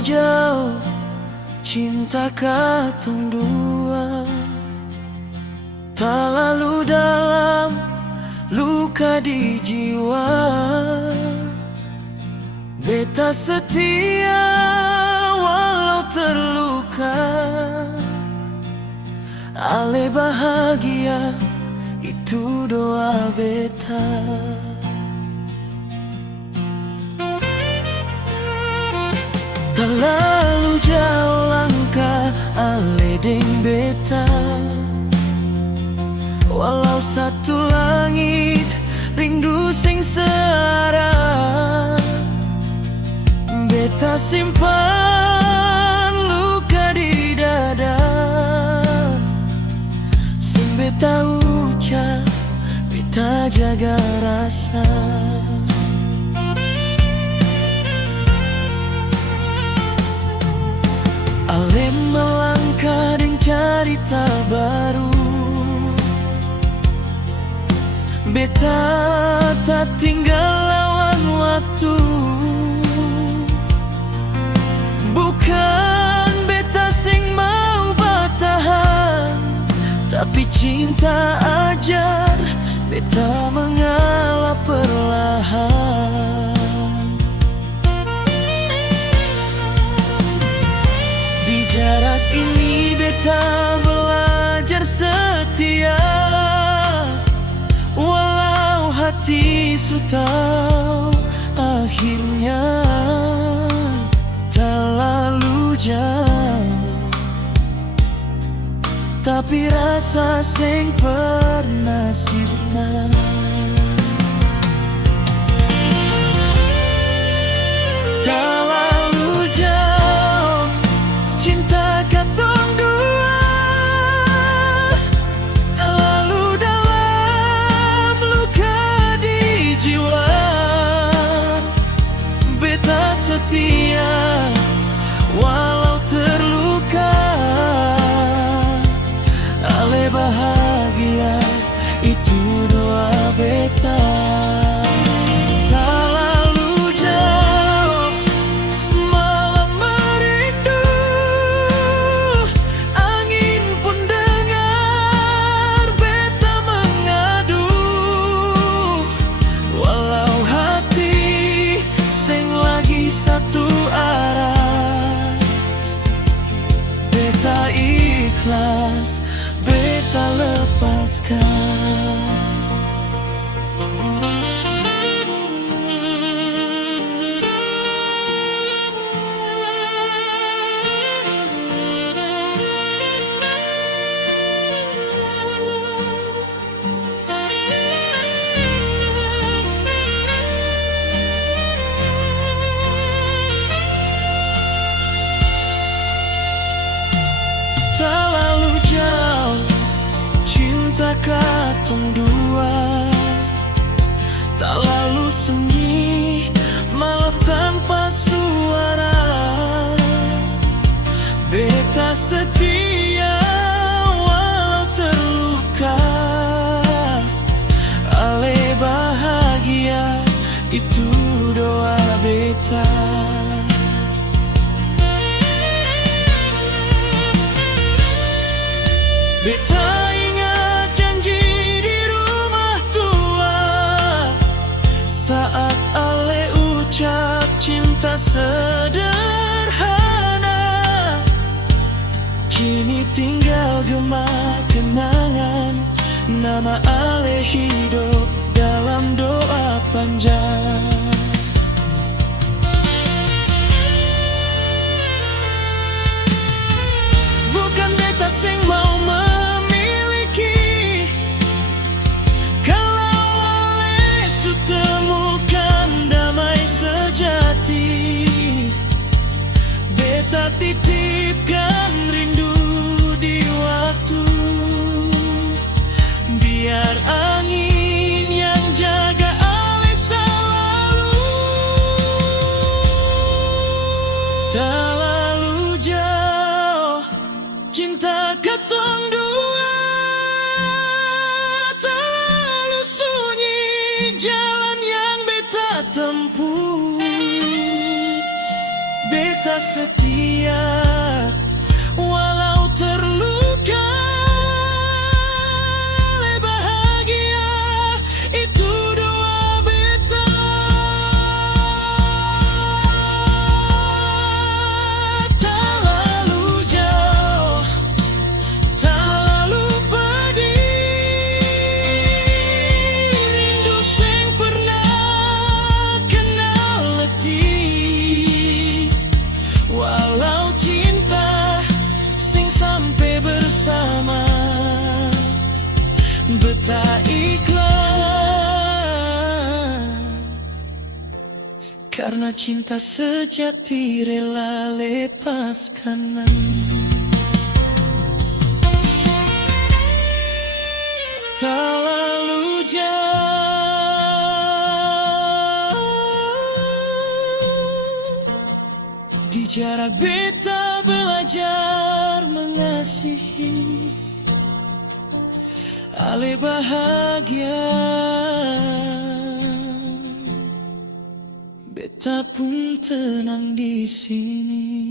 Terlalu jauh cinta katong dua, terlalu dalam luka di jiwa. Beta setia walau terluka, ale bahagia itu doa beta. Terlalu jauh langkah ale deng beta, walau satu langit rindu sing searah. Beta simpan luka di dada, sing beta ucap, beta jaga rasa. Ale melangkah dengan cerita baru, beta tak tinggal lawan waktu. Bukan beta sing mau bertahan, tapi cinta ajar beta mengalah perlahan. Di jarak ini beta belajar setia, walau hati su tahu akhirnya terlalu jauh, tapi rasa sing pernah sirna. Terlalu jauh cinta katong dua, terlalu dalam luka di jiwa. Beta setia walau terluka, ale bahagia itu doa beta. Terlalu jauh malam merindu, angin pun dengar beta mengadu, walau hati sing lagi satu arah. Beta ikhlas, beta lepaskan. Terlalu jauh cinta katong dua, terlalu sunyi malam tanpa suara. Beta setia walau terluka, ale bahagia itu doa beta. Beta ingat janji di rumah tua, saat ale ucap cinta sederhana. Kini tinggal gema kenangan, nama ale hidup dalam doa panjang. Bukan beta sing mau memiliki, kalau ale su temukan damai sejati. Beta titipkan rindu di waktu, biar angin yang jaga ale selalu. Terlalu jauh cinta katong dua, terlalu sunyi jalan yang beta tempuh. Beta setia walau terluka. Ale bahagia itu doa beta. Tak lalu jauh, tak lalu pedih, rindu sing pernah kenal letih. Walau cinta sing sampai bersama, beta ikhlas. Karena cinta sejati rela lepas kanan. Tak lalu jauh, di jarak beta belajar mengasihi. Ale bahagia, beta pun tenang di sini.